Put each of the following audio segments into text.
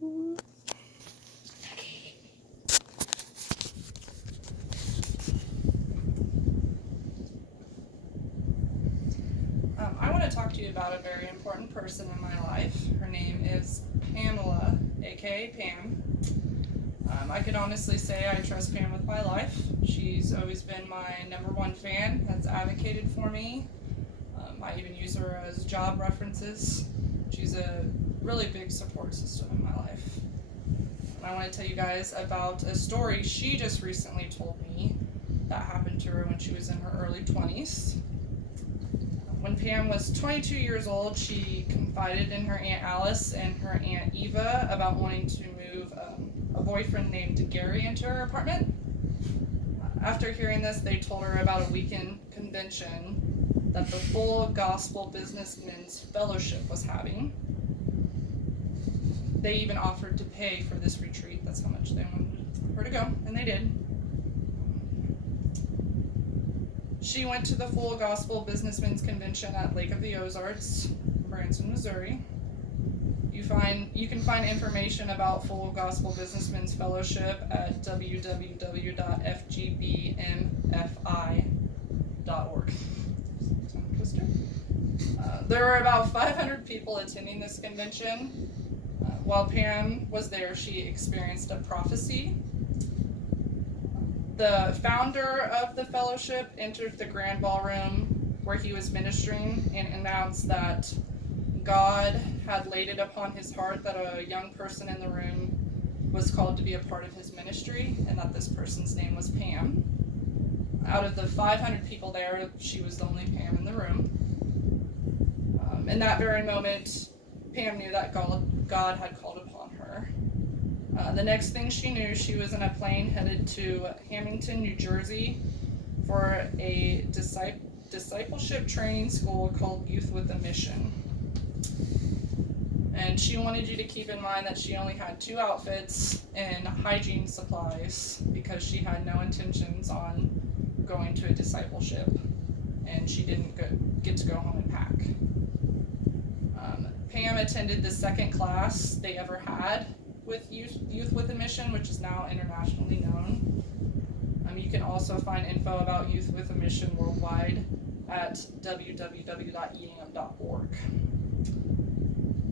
I want to talk to you about a very important person in my life. Her name is Pamela, aka Pam. I could honestly say I trust Pam with my life. She's always been my number one fan, has advocated for me. I even use her as job references. She's a really big support system in my life. And I want to tell you guys about a story she just recently told me that happened to her when she was in her early 20s. When Pam was 22 years old, she confided in her Aunt Alice and her Aunt Eva about wanting to move a boyfriend named Gary into her apartment. After hearing this, they told her about a weekend convention that the Full Gospel Businessmen's Fellowship was having. They even offered to pay for this retreat. That's how much they wanted her to go, and they did. She went to the Full Gospel Businessmen's Convention at Lake of the Ozarks, Branson, Missouri. You can find information about Full Gospel Businessmen's Fellowship at www.fgbmfi.org. There were about 500 people attending this convention. While Pam was there, she experienced a prophecy. The founder of the fellowship entered the grand ballroom where he was ministering and announced that God had laid it upon his heart that a young person in the room was called to be a part of his ministry, and that this person's name was Pam. Out of the 500 people there, she was the only Pam in the room. In that very moment, Pam knew that God had called upon her. The next thing she knew, she was in a plane headed to Hamilton, New Jersey for a discipleship training school called Youth with a Mission. And she wanted you to keep in mind that she only had 2 outfits and hygiene supplies because she had no intentions on going to a discipleship, and she didn't get to go home and pack. Pam attended the second class they ever had with Youth with a Mission, which is now internationally known. You can also find info about Youth with a Mission worldwide at www.eam.org.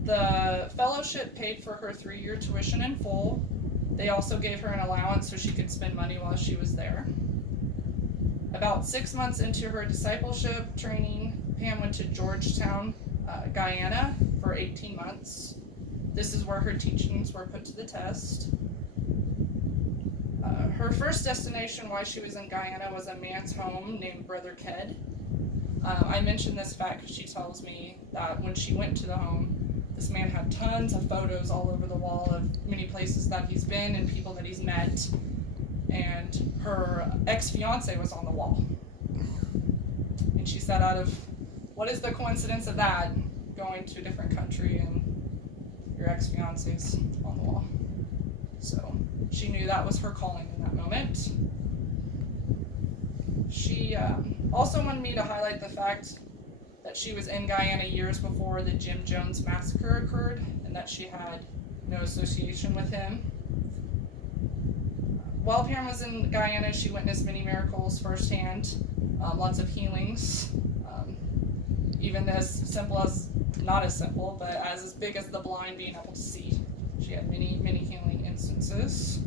The fellowship paid for her 3-year tuition in full. They also gave her an allowance so she could spend money while she was there. About 6 months into her discipleship training, Pam went to Georgetown, Guyana for 18 months. This is where her teachings were put to the test. Her first destination while she was in Guyana was a man's home named Brother Ked. I mentioned this fact because she tells me that when she went to the home, this man had tons of photos all over the wall of many places that he's been and people that he's met, and her ex-fiance was on the wall. And she said, what is the coincidence of that, going to a different country and your ex-fiance's on the wall? So she knew that was her calling in that moment. She also wanted me to highlight the fact that she was in Guyana years before the Jim Jones massacre occurred, and that she had no association with him. While Pam was in Guyana, she witnessed many miracles firsthand, lots of healings, even as simple as, not as simple, but as big as the blind being able to see. She had many, many healing instances.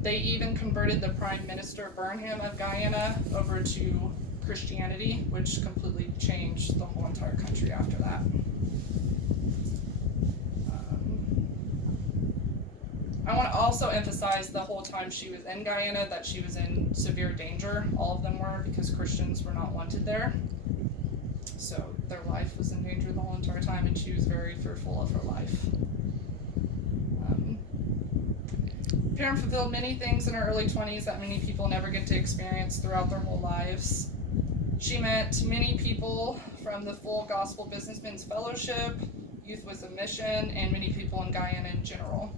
They even converted the Prime Minister Burnham of Guyana over to Christianity, which completely changed the whole entire country after that. I want to also emphasize the whole time she was in Guyana that she was in severe danger. All of them were, because Christians were not wanted there. So their life was in danger the whole entire time, and she was very fearful of her life. Pam fulfilled many things in her early 20s that many people never get to experience throughout their whole lives. She met many people from the Full Gospel Businessmen's Fellowship, Youth with a Mission, and many people in Guyana in general.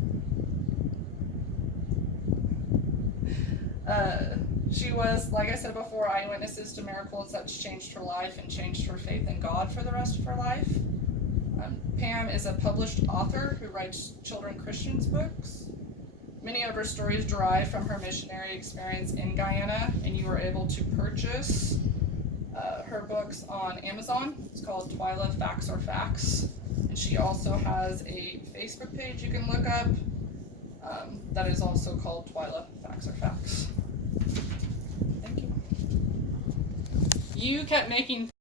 She was, like I said before, eyewitnesses to miracles that changed her life and changed her faith in God for the rest of her life. Pam is a published author who writes children Christians books. Many of her stories derive from her missionary experience in Guyana, and you are able to purchase her books on Amazon. It's called Twyla Facts Are Facts. And she also has a Facebook page you can look up that is also called Twyla Facts Are Facts. Thank you. You kept making